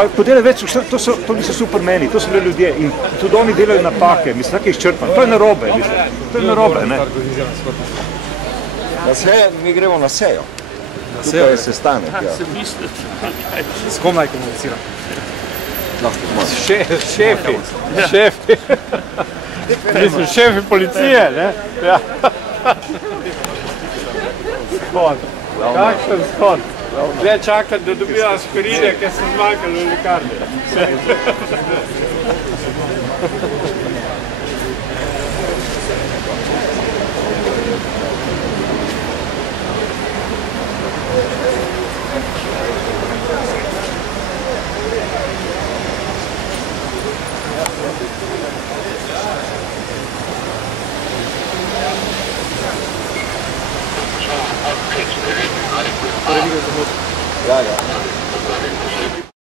Pa podela več, to niso supermeni, to so le ljudje in tudi oni delajo napake, mislim, tako je izčrpan. To je narobe, mislim. To je narobe, ne? Na sejo, mi gremo na sejo. Tukaj je sestanek, ja. S kom naj komuniciram? Šefi. Mislim, šefi policije, ne? Ja. Shod. Kakšen shod? Zdaj čakati, da dobijo aspirine, ker so zmanjkali v lekarni.